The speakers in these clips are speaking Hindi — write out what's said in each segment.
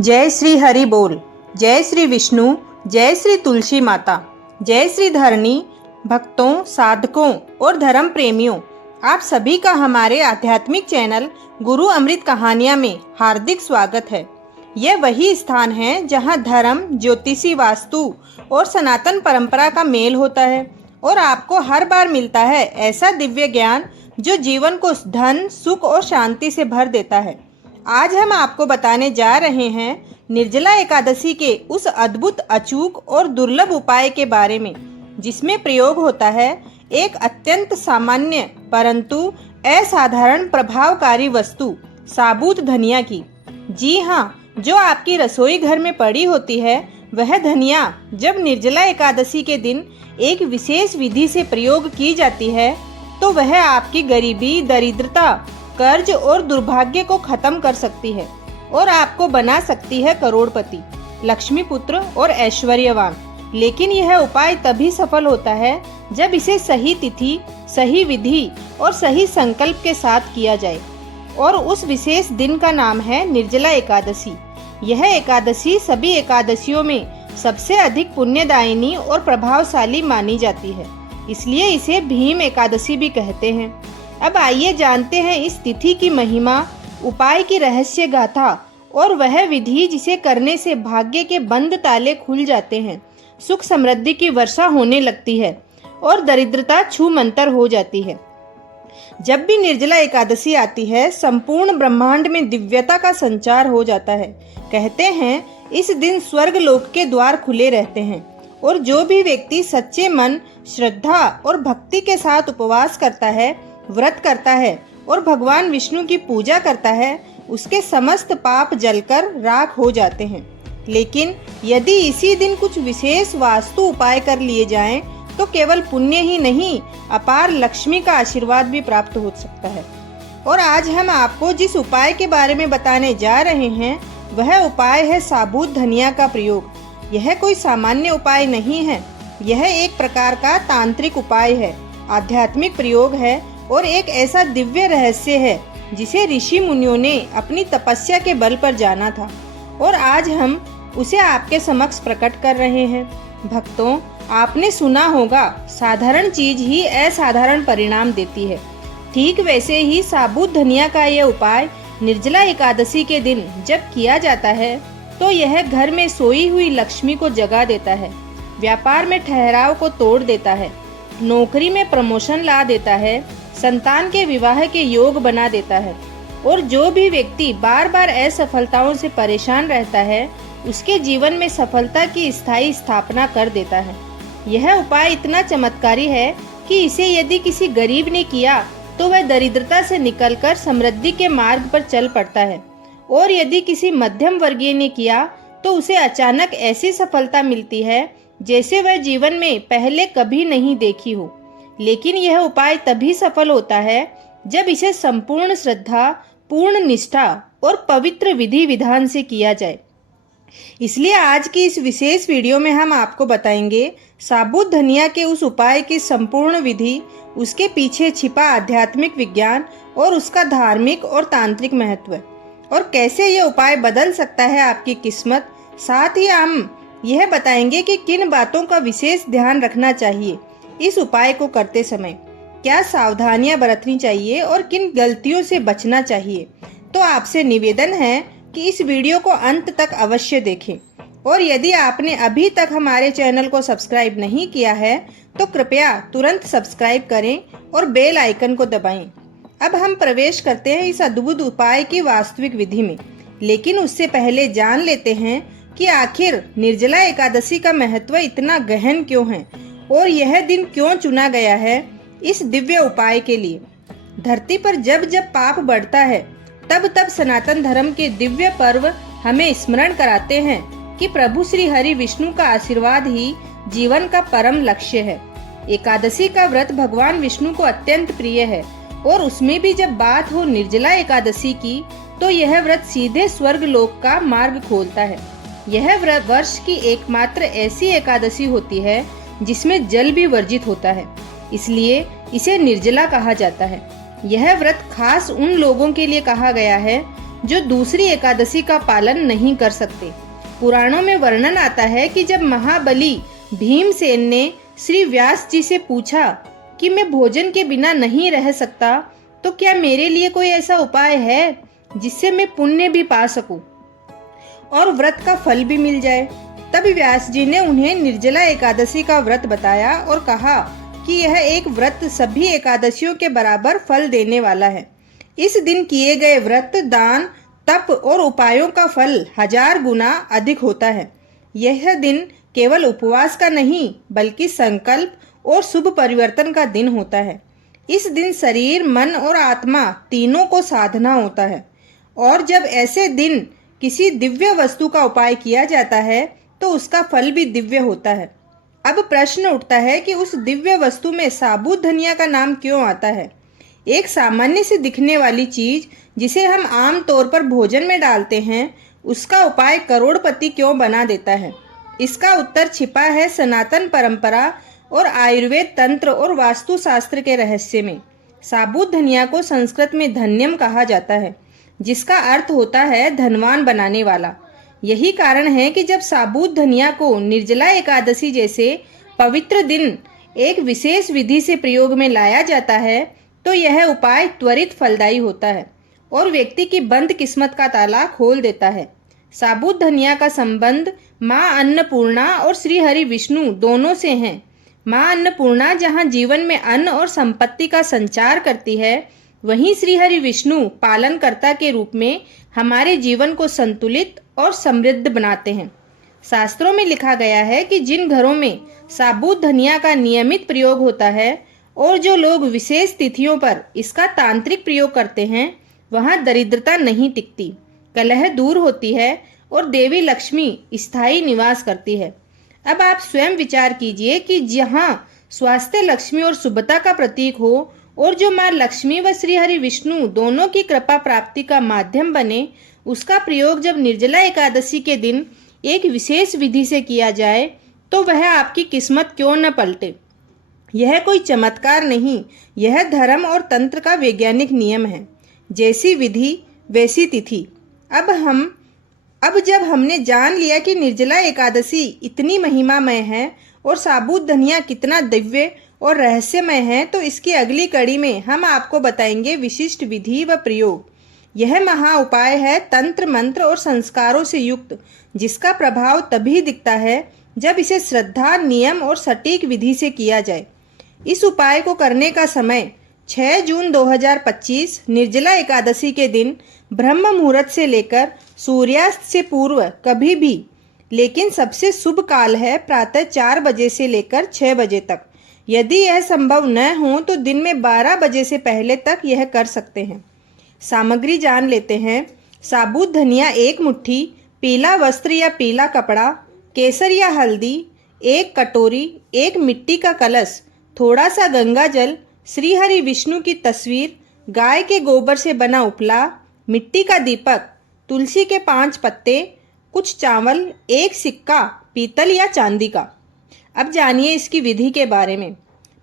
जय श्री हरि बोल। जय श्री विष्णु। जय श्री तुलसी माता। जय श्री धरणी। भक्तों, साधकों और धर्म प्रेमियों, आप सभी का हमारे आध्यात्मिक चैनल गुरु अमृत कहानियाँ में हार्दिक स्वागत है। यह वही स्थान है जहां धर्म, ज्योतिषी, वास्तु और सनातन परंपरा का मेल होता है और आपको हर बार मिलता है ऐसा दिव्य ज्ञान जो जीवन को धन, सुख और शांति से भर देता है। आज हम आपको बताने जा रहे हैं निर्जला एकादशी के उस अद्भुत, अचूक और दुर्लभ उपाय के बारे में जिसमें प्रयोग होता है एक अत्यंत सामान्य परंतु असाधारण प्रभावकारी वस्तु, साबूत धनिया की। जी हाँ, जो आपकी रसोई घर में पड़ी होती है वह धनिया जब निर्जला एकादशी के दिन एक विशेष विधि से प्रयोग की जाती है तो वह आपकी गरीबी, दरिद्रता, कर्ज और दुर्भाग्य को खत्म कर सकती है और आपको बना सकती है करोड़पति, लक्ष्मी पुत्र और ऐश्वर्यवान। लेकिन यह उपाय तभी सफल होता है जब इसे सही तिथि, सही विधि और सही संकल्प के साथ किया जाए। और उस विशेष दिन का नाम है निर्जला एकादशी। यह एकादशी सभी एकादशियों में सबसे अधिक पुण्यदायिनी और प्रभावशाली मानी जाती है, इसलिए इसे भीम एकादशी भी कहते हैं। अब आइए जानते हैं इस तिथि की महिमा, उपाय की रहस्य गाथा और वह विधि जिसे करने से भाग्य के बंद ताले खुल जाते हैं, सुख समृद्धि की वर्षा होने लगती है और दरिद्रता छूमंतर हो जाती है। जब भी निर्जला एकादशी आती है, संपूर्ण ब्रह्मांड में दिव्यता का संचार हो जाता है। कहते हैं इस दिन स्वर्ग लोक के द्वार खुले रहते हैं और जो भी व्यक्ति सच्चे मन, श्रद्धा और भक्ति के साथ उपवास करता है, व्रत करता है और भगवान विष्णु की पूजा करता है, उसके समस्त पाप जलकर राख हो जाते हैं। लेकिन यदि इसी दिन कुछ विशेष वास्तु उपाय कर लिए जाएं, तो केवल पुण्य ही नहीं, अपार लक्ष्मी का आशीर्वाद भी प्राप्त हो सकता है। और आज हम आपको जिस उपाय के बारे में बताने जा रहे हैं वह उपाय है साबूत धनिया का प्रयोग। यह कोई सामान्य उपाय नहीं है, यह एक प्रकार का तांत्रिक उपाय है, आध्यात्मिक प्रयोग है और एक ऐसा दिव्य रहस्य है जिसे ऋषि मुनियों ने अपनी तपस्या के बल पर जाना था और आज हम उसे आपके समक्ष प्रकट कर रहे हैं। भक्तों, आपने सुना होगा साधारण चीज ही असाधारण परिणाम देती है। ठीक वैसे ही साबूत धनिया का यह उपाय निर्जला एकादशी के दिन जब किया जाता है तो यह घर में सोई हुई लक्ष्मी को जगा देता है, व्यापार में ठहराव को तोड़ देता है, नौकरी में प्रमोशन ला देता है, संतान के विवाह के योग बना देता है और जो भी व्यक्ति बार बार असफलताओं से परेशान रहता है उसके जीवन में सफलता की स्थायी स्थापना कर देता है। यह उपाय इतना चमत्कारी है कि इसे यदि किसी गरीब ने किया तो वह दरिद्रता से निकलकर समृद्धि के मार्ग पर चल पड़ता है और यदि किसी मध्यम वर्गीय ने किया तो उसे अचानक ऐसी सफलता मिलती है जैसे वह जीवन में पहले कभी नहीं देखी हो। लेकिन यह उपाय तभी सफल होता है जब इसे संपूर्ण श्रद्धा, पूर्ण निष्ठा और पवित्र विधि विधान से किया जाए। इसलिए आज की इस विशेष वीडियो में हम आपको बताएंगे साबूत धनिया के उस उपाय की संपूर्ण विधि, उसके पीछे छिपा आध्यात्मिक विज्ञान और उसका धार्मिक और तांत्रिक महत्व, और कैसे यह उपाय बदल सकता है आपकी किस्मत। साथ ही हम यह बताएंगे कि किन बातों का विशेष ध्यान रखना चाहिए इस उपाय को करते समय, क्या सावधानियां बरतनी चाहिए और किन गलतियों से बचना चाहिए। तो आपसे निवेदन है कि इस वीडियो को अंत तक अवश्य देखें और यदि आपने अभी तक हमारे चैनल को सब्सक्राइब नहीं किया है तो कृपया तुरंत सब्सक्राइब करें और बेल आइकन को दबाएं। अब हम प्रवेश करते हैं इस अद्भुत उपाय की वास्तविक विधि में, लेकिन उससे पहले जान लेते हैं कि आखिर निर्जला एकादशी का महत्व इतना गहन क्यों है और यह दिन क्यों चुना गया है इस दिव्य उपाय के लिए। धरती पर जब जब पाप बढ़ता है तब तब सनातन धर्म के दिव्य पर्व हमें स्मरण कराते हैं कि प्रभु श्री हरि विष्णु का आशीर्वाद ही जीवन का परम लक्ष्य है। एकादशी का व्रत भगवान विष्णु को अत्यंत प्रिय है और उसमें भी जब बात हो निर्जला एकादशी की तो यह व्रत सीधे स्वर्ग लोक का मार्ग खोलता है। यह व्रत वर्ष की एकमात्र ऐसी एकादशी होती है जिसमें जल भी वर्जित होता है, इसलिए इसे निर्जला कहा जाता है। यह व्रत खास उन लोगों के लिए कहा गया है जो दूसरी एकादशी का पालन नहीं कर सकते। पुराणों में वर्णन आता है कि जब महाबली भीमसेन ने श्री व्यास जी से पूछा कि मैं भोजन के बिना नहीं रह सकता, तो क्या मेरे लिए कोई ऐसा उपाय है जिससे मैं पुण्य भी पा सकूं और व्रत का फल भी मिल जाए। तब व्यास जी ने उन्हें निर्जला एकादशी का व्रत बताया और कहा कि यह एक व्रत सभी एकादशियों के बराबर फल देने वाला है। इस दिन किए गए व्रत, दान, तप और उपायों का फल 1000 गुना अधिक होता है। यह दिन केवल उपवास का नहीं बल्कि संकल्प और शुभ परिवर्तन का दिन होता है। इस दिन शरीर, मन और आत्मा तीनों को साधना होता है और जब ऐसे दिन किसी दिव्य वस्तु का उपाय किया जाता है तो उसका फल भी दिव्य होता है। अब प्रश्न उठता है कि उस दिव्य वस्तु में साबूत धनिया का नाम क्यों आता है? एक सामान्य से दिखने वाली चीज जिसे हम आम तौर पर भोजन में डालते हैं, उसका उपाय करोड़पति क्यों बना देता है? इसका उत्तर छिपा है सनातन परंपरा और आयुर्वेद, तंत्र और वास्तुशास्त्र के रहस्य में। साबूत धनिया को संस्कृत में धन्यम कहा जाता है, जिसका अर्थ होता है धनवान बनाने वाला। यही कारण है कि जब साबूत धनिया को निर्जला एकादशी जैसे पवित्र दिन एक विशेष विधि से प्रयोग में लाया जाता है तो यह उपाय त्वरित फलदायी होता है और व्यक्ति की बंद किस्मत का ताला खोल देता है। साबूत धनिया का संबंध माँ अन्नपूर्णा और श्री हरि विष्णु दोनों से है। माँ अन्नपूर्णा जहाँ जीवन में अन्न और संपत्ति का संचार करती है, वहीं श्री हरि विष्णु पालनकर्ता के रूप में हमारे जीवन को संतुलित और समृद्ध बनाते हैं। शास्त्रों में लिखा गया है कि जिन घरों में साबूत धनिया का नियमित प्रयोग होता है और जो लोग विशेष तिथियों पर इसका तांत्रिक प्रयोग करते हैं, वहाँ दरिद्रता नहीं टिकती, कलह दूर होती है और देवी लक्ष्मी स्थायी निवास करती है। अब आप स्वयं विचार कीजिए कि जहाँ स्वास्थ्य, लक्ष्मी और शुभता का प्रतीक हो और जो माँ लक्ष्मी व श्री हरि विष्णु दोनों की कृपा प्राप्ति का माध्यम बने, उसका प्रयोग जब निर्जला एकादशी के दिन एक विशेष विधि से किया जाए तो वह आपकी किस्मत क्यों न पलटे। यह कोई चमत्कार नहीं, यह धर्म और तंत्र का वैज्ञानिक नियम है। जैसी विधि वैसी तिथि। अब जब हमने जान लिया कि निर्जला एकादशी इतनी महिमामय है और साबूत धनिया कितना दिव्य और रहस्यमय है, तो इसकी अगली कड़ी में हम आपको बताएंगे विशिष्ट विधि व प्रयोग। यह महा उपाय है तंत्र, मंत्र और संस्कारों से युक्त, जिसका प्रभाव तभी दिखता है जब इसे श्रद्धा, नियम और सटीक विधि से किया जाए। इस उपाय को करने का समय 6 जून 2025 निर्जला एकादशी के दिन ब्रह्म मुहूर्त से लेकर सूर्यास्त से पूर्व कभी भी, लेकिन सबसे शुभ काल है प्रातः 4 बजे से लेकर 6 बजे तक। यदि यह संभव न हो तो दिन में 12 बजे से पहले तक यह कर सकते हैं। सामग्री जान लेते हैं। साबूत धनिया 1 मुट्ठी, पीला वस्त्र या पीला कपड़ा, केसर या हल्दी 1 कटोरी, 1 मिट्टी का कलश, थोड़ा सा गंगा जल, श्री हरि विष्णु की तस्वीर, गाय के गोबर से बना उपला, मिट्टी का दीपक, तुलसी के 5 पत्ते, कुछ चावल, 1 सिक्का पीतल या चांदी का। अब जानिए इसकी विधि के बारे में।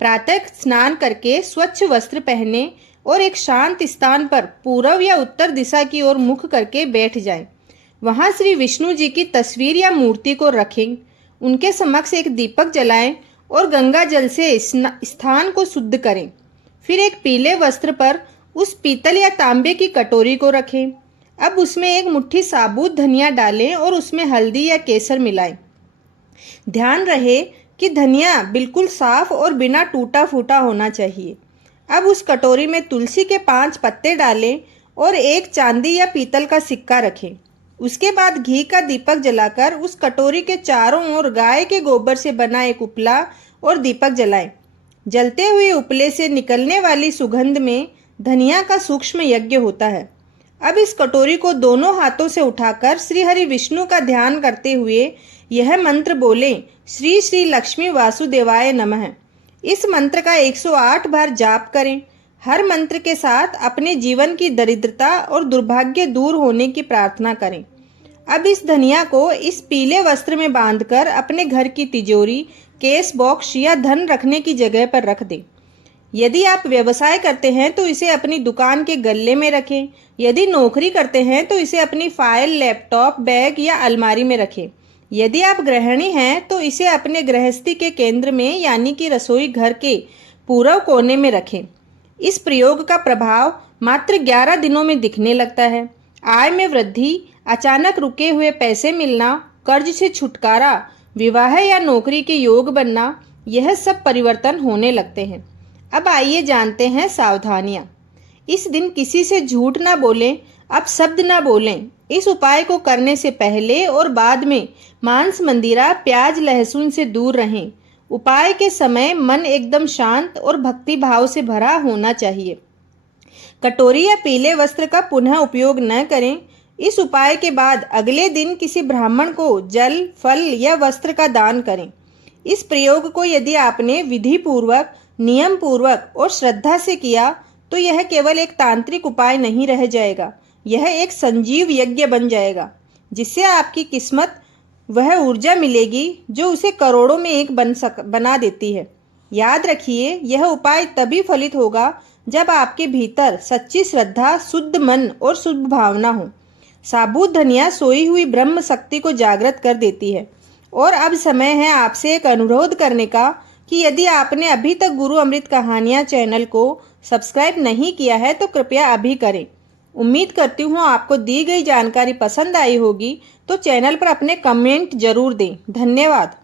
प्रातः स्नान करके स्वच्छ वस्त्र पहने और एक शांत स्थान पर पूर्व या उत्तर दिशा की ओर मुख करके बैठ जाएं। वहां श्री विष्णु जी की तस्वीर या मूर्ति को रखें। उनके समक्ष एक दीपक जलाएं और गंगा जल से स्थान को शुद्ध करें। फिर एक पीले वस्त्र पर उस पीतल या तांबे की कटोरी को रखें। अब उसमें 1 मुट्ठी साबुत धनिया डालें और उसमें हल्दी या केसर मिलाएं। ध्यान रहे कि धनिया बिल्कुल साफ और बिना टूटा फूटा होना चाहिए। अब उस कटोरी में तुलसी के 5 पत्ते डालें और 1 चांदी या पीतल का सिक्का रखें। उसके बाद घी का दीपक जलाकर उस कटोरी के चारों ओर गाय के गोबर से बना एक उपला और दीपक जलाएं। जलते हुए उपले से निकलने वाली सुगंध में धनिया का सूक्ष्म यज्ञ होता है। अब इस कटोरी को दोनों हाथों से उठाकर श्री हरि विष्णु का ध्यान करते हुए यह मंत्र बोलें, श्री श्री लक्ष्मी वासुदेवाय नमः। इस मंत्र का 108 बार जाप करें। हर मंत्र के साथ अपने जीवन की दरिद्रता और दुर्भाग्य दूर होने की प्रार्थना करें। अब इस धनिया को इस पीले वस्त्र में बांधकर अपने घर की तिजोरी, केस बॉक्स या धन रखने की जगह पर रख दें। यदि आप व्यवसाय करते हैं तो इसे अपनी दुकान के गल्ले में रखें। यदि नौकरी करते हैं तो इसे अपनी फाइल, लैपटॉप, बैग या अलमारी में रखें। यदि आप गृहिणी हैं तो इसे अपने गृहस्थी के केंद्र में यानी कि रसोई घर के पूर्व कोने में रखें। इस प्रयोग का प्रभाव मात्र 11 दिनों में दिखने लगता है। आय में वृद्धि, अचानक रुके हुए पैसे मिलना, कर्ज से छुटकारा, विवाह या नौकरी के योग बनना, यह सब परिवर्तन होने लगते हैं। अब आइए जानते हैं सावधानियां। इस दिन किसी से झूठ ना बोलें, अपशब्द ना बोलें। इस उपाय को करने से पहले और बाद में मांस, मंदिरा, प्याज, लहसुन से दूर रहें। उपाय के समय मन एकदम शांत और भक्ति भाव से भरा होना चाहिए। कटोरी या पीले वस्त्र का पुनः उपयोग न करें। इस उपाय के बाद अगले दिन किसी ब्राह्मण को जल, फल या वस्त्र का दान करें। इस प्रयोग को यदि आपने विधि पूर्वक, नियम पूर्वक और श्रद्धा से किया तो यह केवल एक तांत्रिक उपाय नहीं रह जाएगा, यह एक संजीव यज्ञ बन जाएगा, जिससे आपकी किस्मत वह ऊर्जा मिलेगी जो उसे करोड़ों में एक बना देती है। याद रखिए, यह उपाय तभी फलित होगा जब आपके भीतर सच्ची श्रद्धा, शुद्ध मन और शुद्ध भावना हो। साबुत धनिया सोई हुई ब्रह्म शक्ति को जागृत कर देती है। और अब समय है आपसे एक अनुरोध करने का कि यदि आपने अभी तक गुरु अमृत कहानियाँ चैनल को सब्सक्राइब नहीं किया है तो कृपया अभी करें। उम्मीद करती हूँ आपको दी गई जानकारी पसंद आई होगी, तो चैनल पर अपने कमेंट जरूर दें। धन्यवाद।